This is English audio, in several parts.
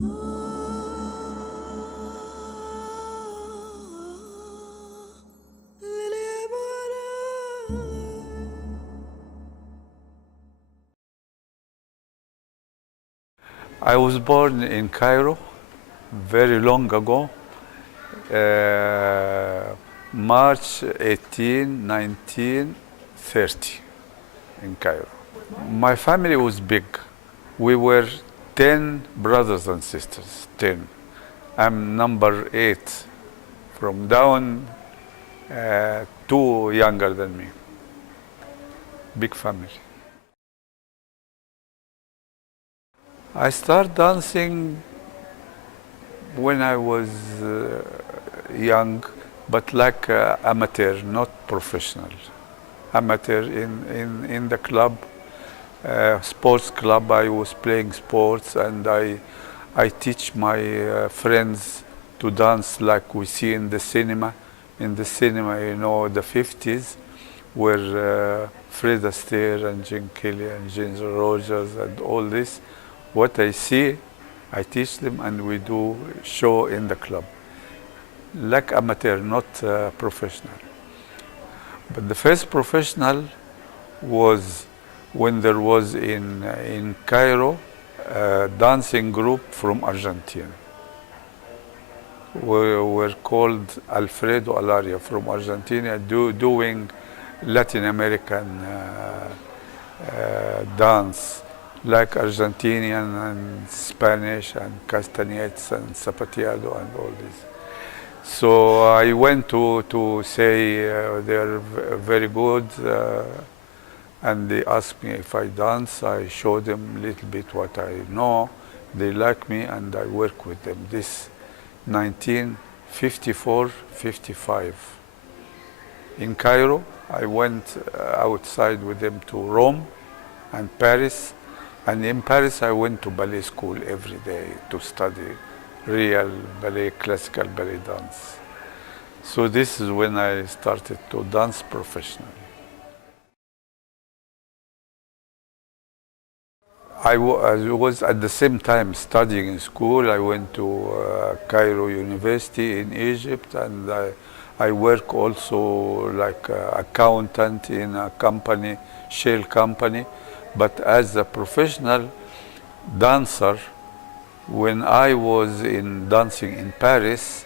I was born in Cairo very long ago, March 18, 1930 in Cairo. My family was big. We were 10 brothers and sisters, 10. I'm number 8 from down, 2 younger than me. Big family. I started dancing when I was young, but like amateur, not professional. Amateur in the club, sports club. I was playing sports, and I teach my friends to dance like we see in the cinema. In the cinema, you know, the 50s, where Fred Astaire and Gene Kelly and Ginger Rogers and all this. What I see, I teach them, and we do show in the club. Like amateur, not professional. But the first professional was when there was in Cairo a dancing group from Argentina. We were called Alfredo Alaria from Argentina, doing Latin American dance, like Argentinian and Spanish and castanets and zapateado and all this. So I went to say they're very good, and they asked me if I dance. I showed them a little bit what I know. They like me, and I work with them. This 1954, 55. In Cairo, I went outside with them to Rome and Paris. And in Paris, I went to ballet school every day to study real ballet, classical ballet dance. So this is when I started to dance professionally. I was at the same time studying in school. I went to Cairo University in Egypt, and I work also like accountant in a company, shell company. But as a professional dancer, when I was dancing in Paris,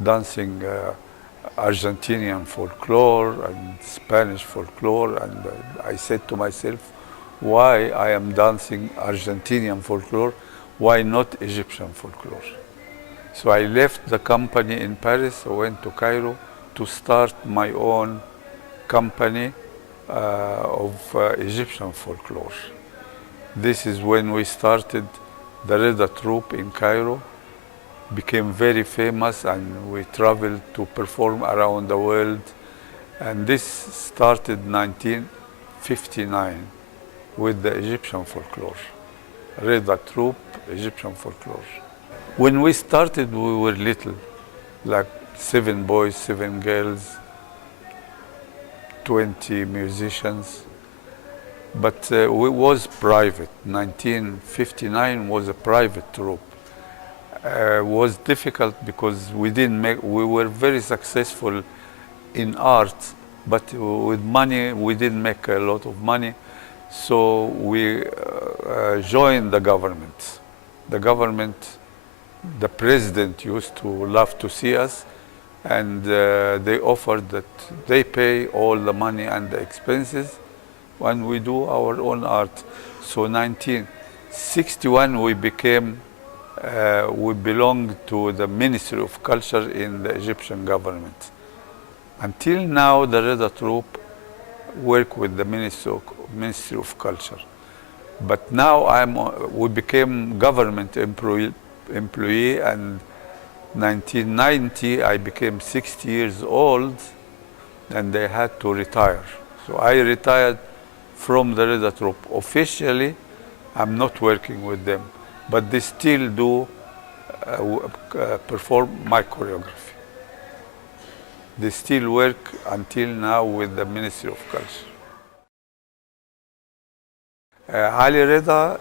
dancing Argentinian folklore and Spanish folklore, and I said to myself, why I am dancing Argentinian folklore, why not Egyptian folklore? So I left the company in Paris, I went to Cairo to start my own company of Egyptian folklore. This is when we started the Reda troupe in Cairo, became very famous, and we traveled to perform around the world. And this started 1959 with the Egyptian folklore. Reda troupe, Egyptian folklore. When we started, we were little, like 7 boys, 7 girls, 20 musicians, but it was private. 1959 was a private troupe. It was difficult because we were very successful in art, but with money, we didn't make a lot of money. So we joined the government. The president used to love to see us, and they offered that they pay all the money and the expenses when we do our own art. So 1961 we belonged to the Ministry of Culture in the Egyptian government. Until now, the Reda troupe work with the Ministry of Culture. But now we became government employee, and 1990, I became 60 years old, and they had to retire. So I retired from the Reda troupe. Officially, I'm not working with them, but they still do perform my choreography. They still work until now with the Ministry of Culture. Ali Reda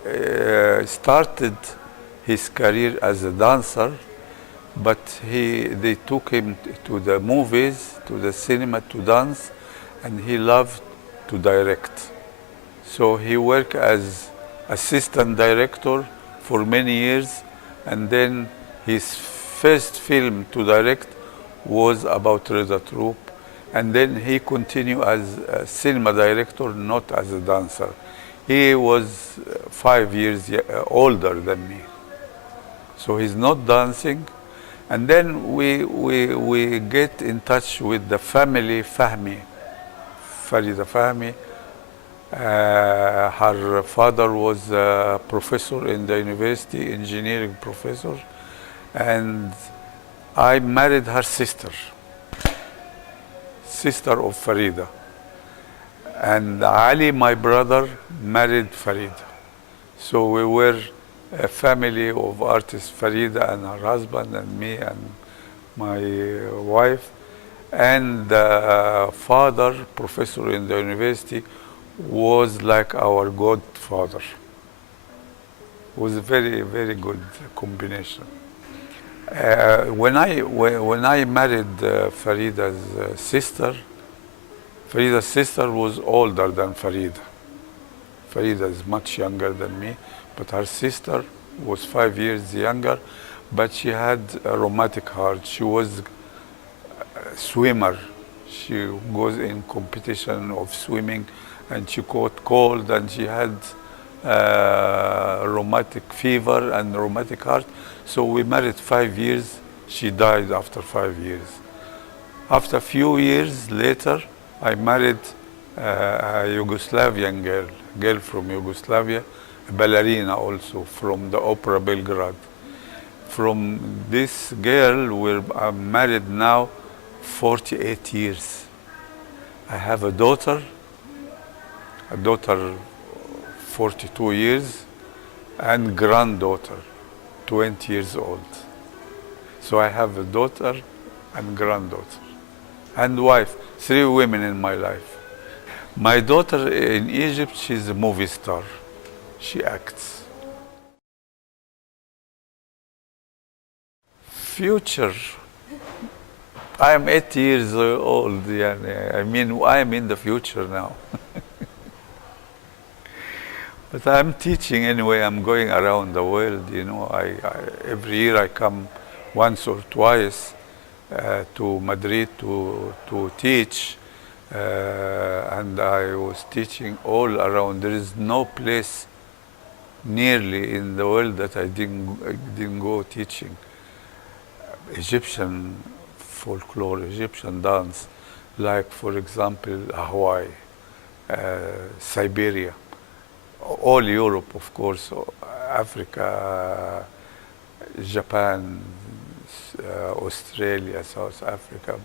started his career as a dancer, but they took him to the movies, to the cinema to dance, and he loved to direct. So he worked as assistant director for many years, and then his first film to direct was about Reda Troupe, and then he continued as a cinema director, not as a dancer. He was 5 years older than me, so he's not dancing. And then we get in touch with the family, Fahmi, Farida Fahmi. Her father was a professor in the university, engineering professor, and I married her sister of Farida. And Ali, my brother, married Farida. So we were a family of artists, Farida and her husband and me and my wife. And the father, professor in the university, was like our godfather. It was a very, very good combination. When I married Farida's sister, Farida's sister was older than Farida. Farida is much younger than me, but her sister was 5 years younger, but she had a rheumatic heart. She was a swimmer. She goes in competition of swimming, and she caught cold, and she had rheumatic fever and rheumatic heart. So we married 5 years. She died after 5 years. After a few years later, I married a Yugoslavian girl from Yugoslavia, a ballerina also from the Opera Belgrade. From this girl, I'm married now 48 years. I have a daughter 42 years, and granddaughter, 20 years old. So I have a daughter and granddaughter, and wife, 3 women in my life. My daughter in Egypt, she's a movie star. She acts. Future. I am 80 years old. I mean, I am in the future now. But I'm teaching anyway. I'm going around the world. You know, every year I come once or twice to Madrid to teach, and I was teaching all around. There is no place nearly in the world that I didn't go teaching. Egyptian folklore, Egyptian dance, like for example Hawaii, Siberia, all Europe, of course, Africa, Japan, Australia, South Africa,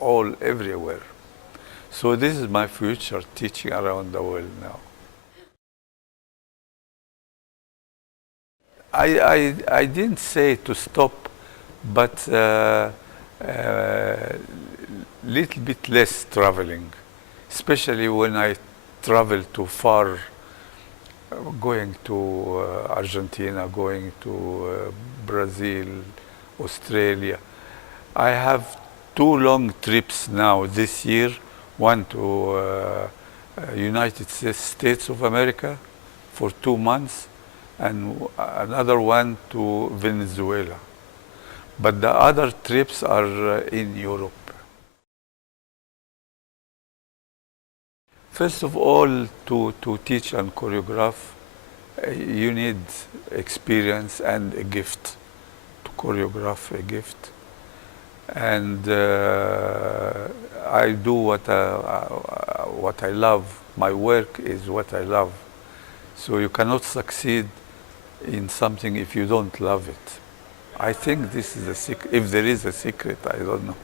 all everywhere. So this is my future, teaching around the world now. I didn't say to stop, but little bit less traveling, especially when I travel too far, going to Argentina, going to Brazil, Australia. I have 2 long trips now this year, one to United States of America for 2 months, and another one to Venezuela. But the other trips are in Europe. First of all, to teach and choreograph, you need experience and a gift. To choreograph, a gift. And I do what I love. My work is what I love. So you cannot succeed in something if you don't love it. I think this is a secret. If there is a secret, I don't know.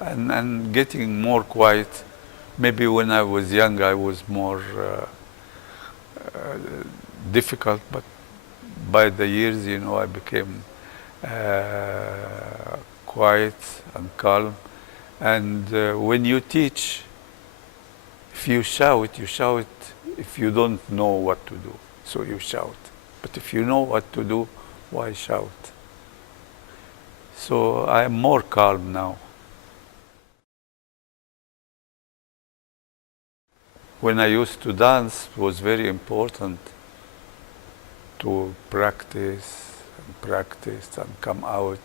And getting more quiet. Maybe when I was young, I was more difficult, but by the years, you know, I became quiet and calm. And when you teach, if you shout if you don't know what to do, so you shout. But if you know what to do, why shout? So I am more calm now. When I used to dance, it was very important to practice and come out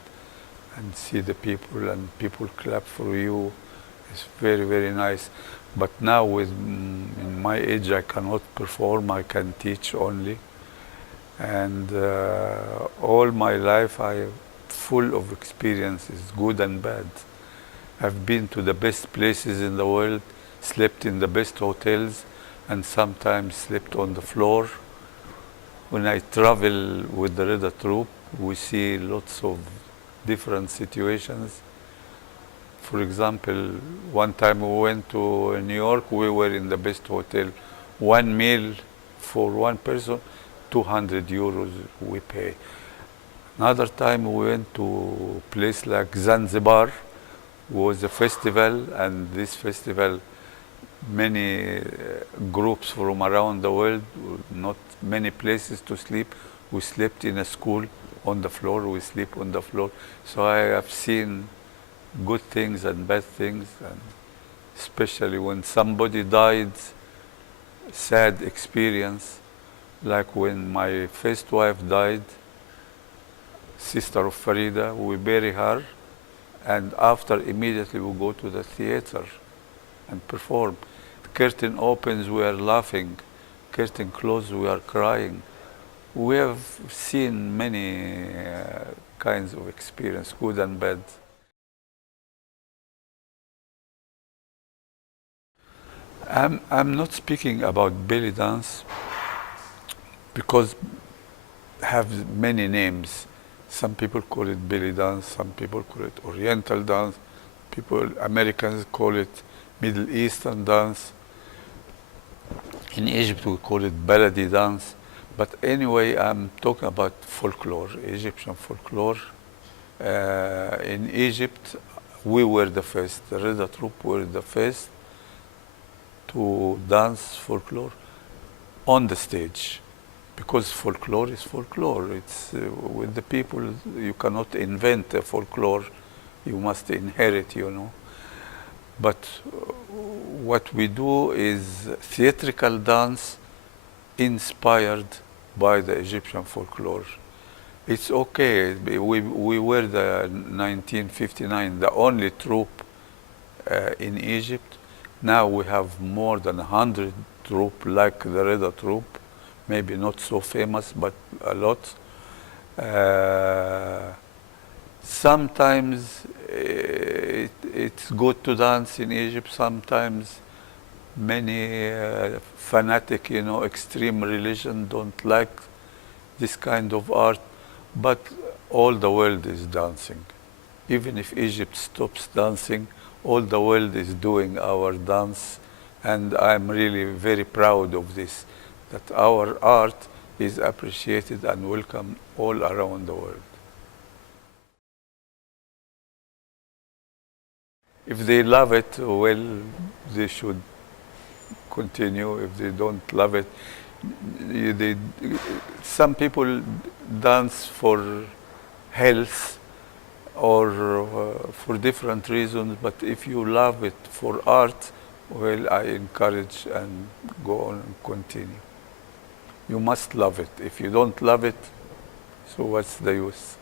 and see the people and people clap for you. It's very, very nice. But now in my age, I cannot perform, I can teach only. And all my life, I am full of experiences, good and bad. I've been to the best places in the world, slept in the best hotels, and sometimes slept on the floor. When I travel with the Reda troupe, we see lots of different situations. For example, one time we went to New York, we were in the best hotel. One meal for one person, 200 euros we pay. Another time we went to a place like Zanzibar, was a festival, and this festival, many groups from around the world, not many places to sleep. We slept in a school on the floor, we sleep on the floor. So I have seen good things and bad things, and especially when somebody died, sad experience, like when my first wife died, sister of Farida, we bury her, and after immediately we go to the theater and perform. The curtain opens, we are laughing. Curtain closes, we are crying. We have seen many kinds of experience, good and bad. I'm not speaking about belly dance because have many names. Some people call it belly dance, some people call it Oriental dance, Americans call it Middle Eastern dance. In Egypt we call it baladi dance. But anyway, I'm talking about folklore, Egyptian folklore. In Egypt, we were the first, the Reda troupe were the first to dance folklore on the stage. Because folklore is folklore. It's with the people, you cannot invent a folklore, you must inherit, you know. But what we do is theatrical dance inspired by the Egyptian folklore. It's okay. We were the 1959, the only troupe in Egypt. Now we have more than 100 troupe like the Reda troupe. Maybe not so famous, but a lot. Sometimes it's good to dance in Egypt. Sometimes many fanatic, you know, extreme religion don't like this kind of art. But all the world is dancing. Even if Egypt stops dancing, all the world is doing our dance. And I'm really very proud of this, that our art is appreciated and welcome all around the world. If they love it, well, they should continue. If they don't love it, some people dance for health or for different reasons, but if you love it for art, well, I encourage and go on and continue. You must love it. If you don't love it, so what's the use?